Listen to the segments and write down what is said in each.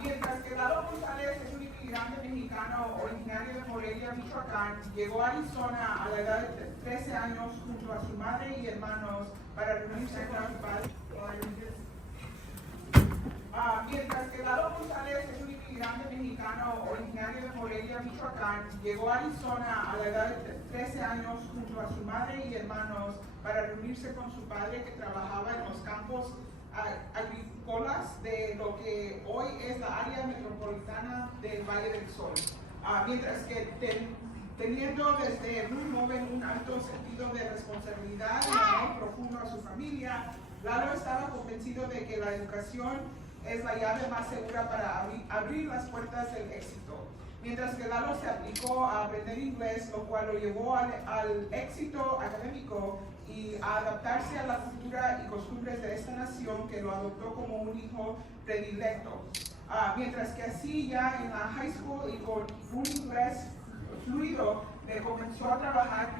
Mientras que Lalo González es un inmigrante mexicano originario de Morelia, Michoacán, llegó a Arizona a la edad de 13 años junto a su madre y hermanos para reunirse con su padre. Mientras que Lalo González es un inmigrante mexicano originario de Morelia, Michoacán, llegó a Arizona a la edad de 13 años junto a su madre y hermanos para reunirse con su padre que trabajaba en los campos agrícolas de lo que hoy es la área metropolitana del Valle del Sol. Mientras que teniendo desde muy joven un alto sentido de responsabilidad y amor profundo a su familia, Lalo estaba convencido de que la educación es la llave más segura para abrir las puertas del éxito. Mientras que Lalo se aplicó a aprender inglés, lo cual lo llevó al éxito académico y a adaptarse a la cultura y costumbres de esta nación que lo adoptó como un hijo predilecto. Mientras que así ya en la high school y con un inglés fluido, él comenzó a trabajar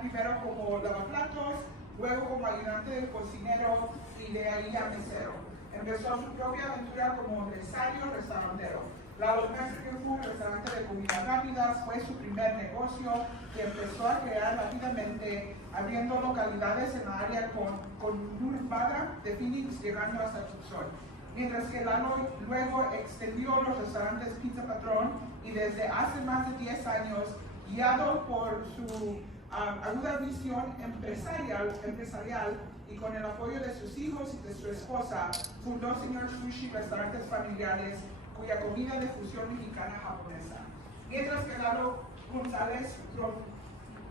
primero como lavaplatos, luego como ayudante de cocinero y de ahí a mesero. Empezó su propia aventura como empresario restaurantero. Lalo's Mexican Food, restaurante de comida rápida, fue su primer negocio que empezó a crear rápidamente, abriendo localidades en la área conurbada de Phoenix, llegando hasta Tucson. Mientras que Lalo luego extendió los restaurantes Pizza Patrón y desde hace más de 10 años, guiado por su aguda visión empresarial y con el apoyo de sus hijos y de su esposa, fundó Señor Sushi Restaurantes Familiares, cuya comida de fusión mexicana-japonesa. Mientras que Lalo González,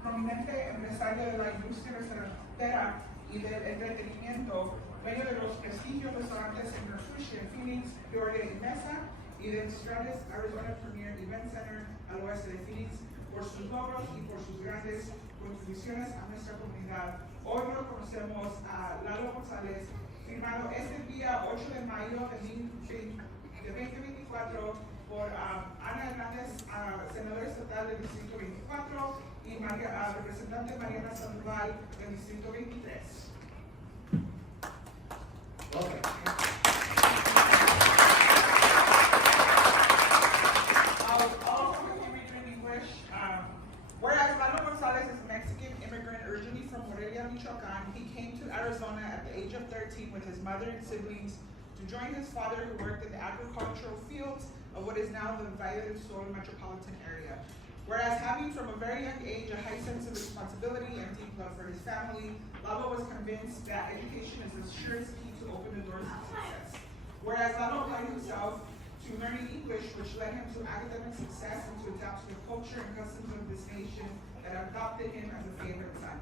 prominente empresario de la industria restaurantera y del entretenimiento, dueño de los prestigiosos restaurantes Señor Sushi en Phoenix, Peoria y Mesa, y del Stratus Arizona Premier Event Center al oeste de Phoenix, por sus logros y por sus grandes contribuciones a nuestra comunidad. Hoy lo conocemos a Lalo González, firmado este día 8 de mayo de 2024 por Ana Hernández, senadora estatal del Distrito 24, y representante Mariana Sandoval del Distrito 23. Okay. Whereas Lalo González is a Mexican immigrant originally from Morelia, Michoacán, he came to Arizona at the age of 13 with his mother and siblings to join his father, who worked in the agricultural fields of what is now the Valle del Sol metropolitan area. Whereas having from a very young age a high sense of responsibility and deep love for his family, Lalo was convinced that education is the surest key to open the doors of success. Whereas Lalo applied himself to learning English, which led him to academic success and to adapt to the culture and customs of this nation that adopted him as a favorite son.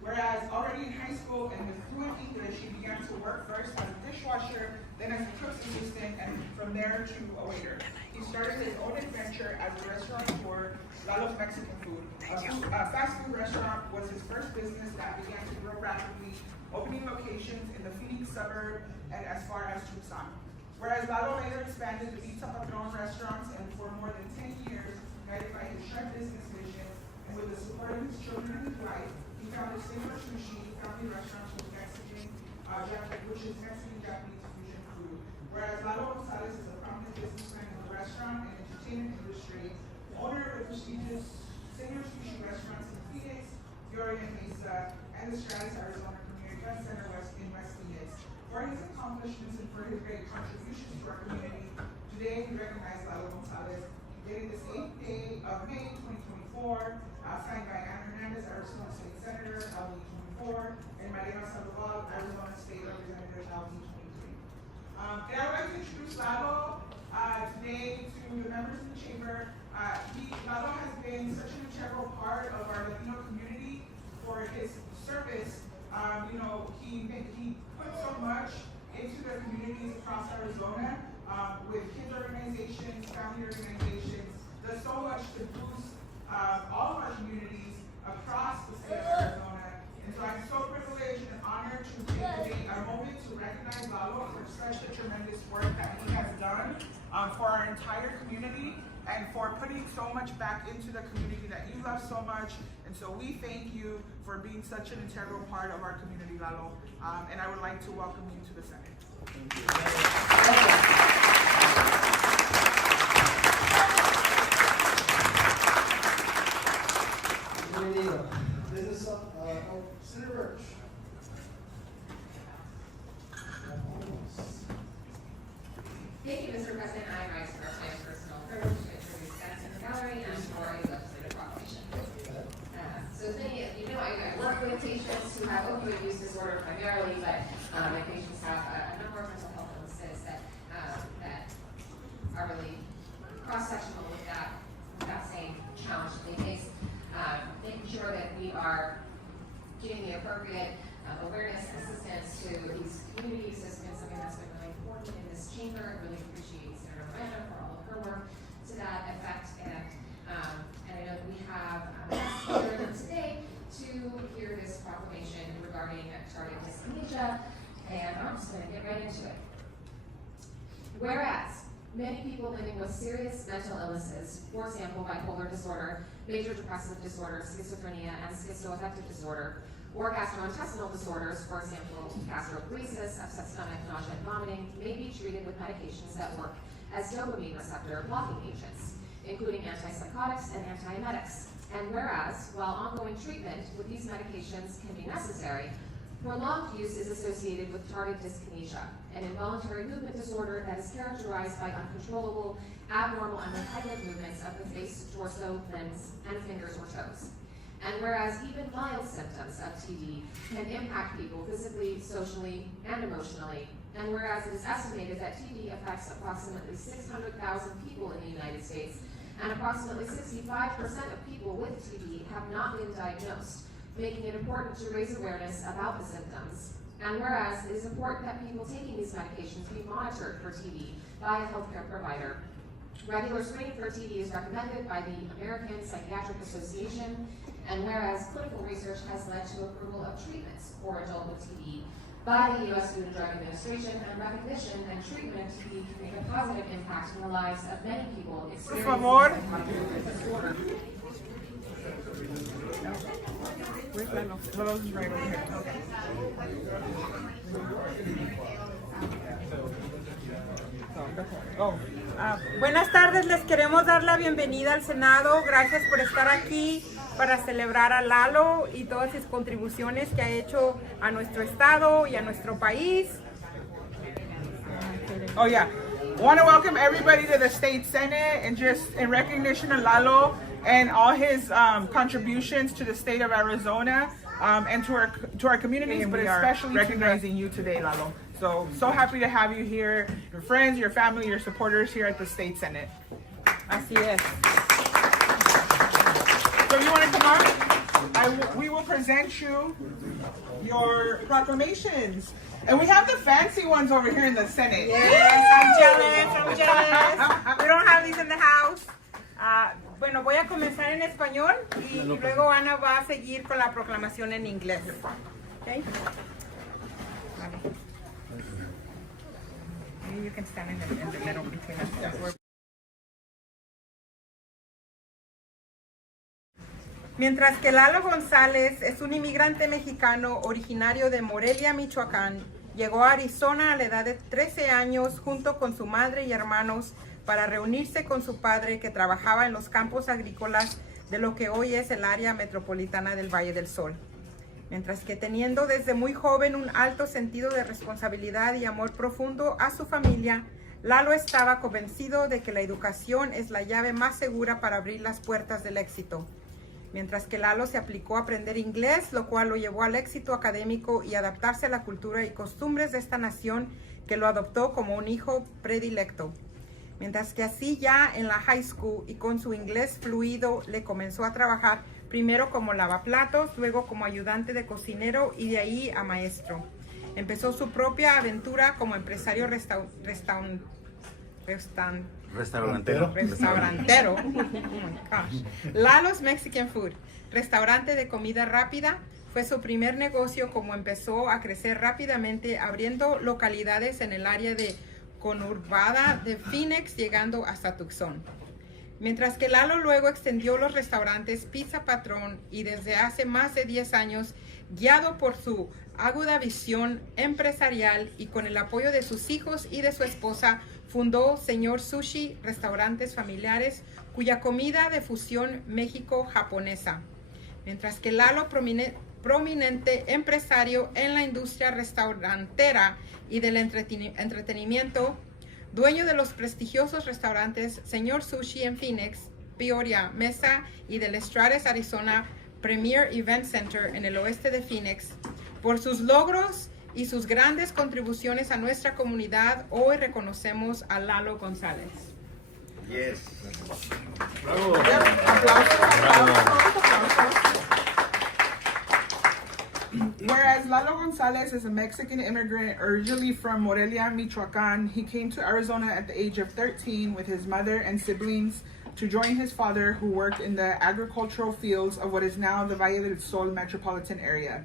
Whereas already in high school and with fluent English, he began to work first as a dishwasher, then as a cook's assistant, and from there to a waiter. He started his own adventure as a restaurateur, Lalo's Mexican Food. A fast food restaurant was his first business that began to grow rapidly, opening locations in the Phoenix suburb and as far as Tucson. Whereas Lalo later expanded the Pizza Patron restaurants, and for more than 10 years, guided by his chef business vision, and with the support of his children and his wife, he founded Senor Sushi, family restaurants with which is Mexican-Japanese fusion food. Whereas Lalo González is a prominent businessman in the restaurant and entertainment industry, owner of the prestigious Senor Sushi restaurants in Phoenix, Peoria, and Mesa, and the Stratus Arizona Premier Event Center in West Phoenix. For his accomplishments and for his great contributions to our community, today we recognize Lalo González, dated this 8th day of May 2024, signed by Ana Hernandez, Arizona State Senator, LD 24, and Mariana Sandoval, Arizona State Representative, LD 23. And I would like to introduce Lalo today to the members of the chamber. Lalo has been such an integral part of our Latino community for his service. He put so much into the communities across Arizona with kids organizations, family organizations, does so much to boost all of our communities across the state of Arizona. And so I'm so privileged and honored to take today a moment to recognize Lalo for such a tremendous work that he has done for our entire community and for putting so much back into the community that you love so much. And so we thank you for being such an integral part of our community, Lalo. And I would like to welcome you to the Senate. Thank you. This is Senator Birch. Thank you, Mr. President. I rise to my personal privilege to introduce guests in the gallery and for a legislative proclamation. So as many of you know, I work with patients who have opioid use disorder primarily, but my patients have a number of mental health illnesses that are really cross-sectional with that same challenge that they face. Making sure that we are giving the appropriate awareness and assistance to these communities has been something that's been really important in this chamber. I really appreciate Senator Miranda for all of her work to that effect, and I know that we have guests here today to hear this proclamation regarding tardive dyskinesia, and I'm just going to get right into it. Whereas many people living with serious mental illnesses, for example, bipolar disorder, major depressive disorder, schizophrenia, and schizoaffective disorder, or gastrointestinal disorders, for example, gastroparesis, upset stomach, nausea, and vomiting, may be treated with medications that work as dopamine receptor blocking agents, including antipsychotics and antiemetics. And whereas, while ongoing treatment with these medications can be necessary, prolonged use is associated with tardive dyskinesia, an involuntary movement disorder that is characterized by uncontrollable, abnormal, and repugnant movements of the face, torso, limbs, and fingers or toes. And whereas even mild symptoms of TD can impact people physically, socially, and emotionally, and whereas it is estimated that TD affects approximately 600,000 people in the United States, and approximately 65% of people with TD have not been diagnosed, making it important to raise awareness about the symptoms. And whereas it is important that people taking these medications be monitored for TD by a healthcare provider, regular screening for TD is recommended by the American Psychiatric Association, and whereas clinical research has led to approval of treatments for adult with TD by the U.S. Food and Drug Administration, and recognition and treatment to make a positive impact in the lives of many people experiencing psychotic disorder. Where's Lalo? Lalo's right over here. Buenas tardes, les queremos dar la bienvenida al Senado. Gracias por estar aquí para celebrar a Lalo y todas sus contribuciones que ha hecho a nuestro estado y a nuestro país. Oh yeah, I want to welcome everybody to the state senate, and just in recognition of Lalo and all his contributions to the state of Arizona, and to our communities, but especially recognizing you today, Lalo. So happy to have you here, your friends, your family, your supporters here at the state senate. Así es. So if you want to come up, we will present you your proclamations. And we have the fancy ones over here in the Senate. Yes, I'm jealous. We don't have these in the house. Bueno, voy a comenzar en español y luego Ana va a seguir con la proclamación en inglés. Okay? Vale. Maybe you can stand in the middle between us. Mientras que Lalo González es un inmigrante mexicano originario de Morelia, Michoacán, llegó a Arizona a la edad de 13 años junto con su madre y hermanos para reunirse con su padre, que trabajaba en los campos agrícolas de lo que hoy es el área metropolitana del Valle del Sol. Mientras que teniendo desde muy joven un alto sentido de responsabilidad y amor profundo a su familia, Lalo estaba convencido de que la educación es la llave más segura para abrir las puertas del éxito. Mientras que Lalo se aplicó a aprender inglés, lo cual lo llevó al éxito académico y adaptarse a la cultura y costumbres de esta nación, que lo adoptó como un hijo predilecto. Mientras que así ya en la high school y con su inglés fluido le comenzó a trabajar primero como lavaplatos, luego como ayudante de cocinero y de ahí a maestro. Empezó su propia aventura como empresario restaurantero. Oh my gosh. Lalo's Mexican Food, restaurante de comida rápida, fue su primer negocio, como empezó a crecer rápidamente, abriendo localidades en el área de conurbada de Phoenix, llegando hasta Tucson. Mientras que Lalo luego extendió los restaurantes Pizza Patrón y desde hace más de 10 años, guiado por su aguda visión empresarial y con el apoyo de sus hijos y de su esposa, fundó Señor Sushi, restaurantes familiares, cuya comida de fusión México-japonesa. Mientras que Lalo, prominente empresario en la industria restaurantera y del entretenimiento, dueño de los prestigiosos restaurantes Señor Sushi en Phoenix, Peoria, Mesa y del Estrades, Arizona, Premier Event Center en el oeste de Phoenix. Por sus logros y sus grandes contribuciones a nuestra comunidad, hoy reconocemos a Lalo González. Yes. Bravo. Aplausos. Whereas Lalo Gonzalez is a Mexican immigrant originally from Morelia, Michoacan, he came to Arizona at the age of 13 with his mother and siblings to join his father, who worked in the agricultural fields of what is now the Valle del Sol metropolitan area.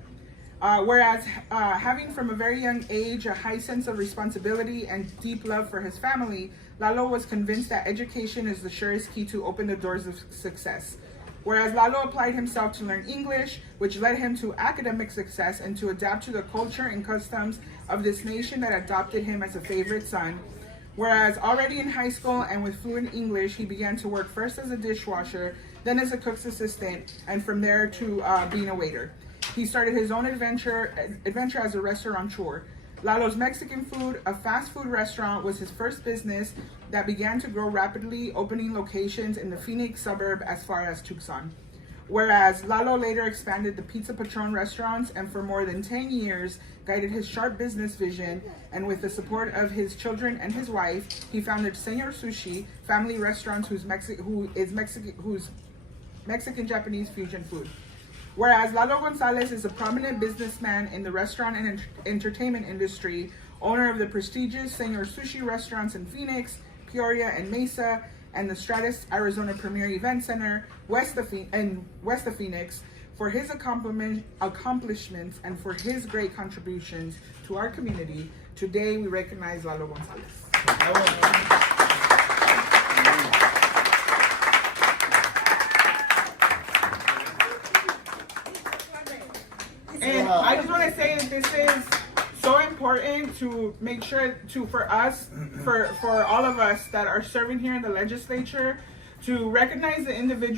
Whereas having from a very young age a high sense of responsibility and deep love for his family, Lalo was convinced that education is the surest key to open the doors of success. Whereas Lalo applied himself to learn English, which led him to academic success and to adapt to the culture and customs of this nation that adopted him as a favorite son. Whereas already in high school and with fluent English, he began to work first as a dishwasher, then as a cook's assistant, and from there to being a waiter. He started his own adventure as a restaurateur. Lalo's Mexican Food, a fast food restaurant, was his first business that began to grow rapidly, opening locations in the Phoenix suburb as far as Tucson. Whereas Lalo later expanded the Pizza Patron restaurants and for more than 10 years guided his sharp business vision, and with the support of his children and his wife, he founded Señor Sushi, family restaurants whose Mexican-Japanese fusion food. Whereas Lalo Gonzalez is a prominent businessman in the restaurant and entertainment industry, owner of the prestigious Señor Sushi restaurants in Phoenix, Peoria, and Mesa, and the Stratus Arizona Premier Event Center west of Phoenix, for his accomplishments and for his great contributions to our community. Today we recognize Lalo Gonzalez. And I just want to say that this is so important to make sure for us, for all of us that are serving here in the legislature, to recognize the individual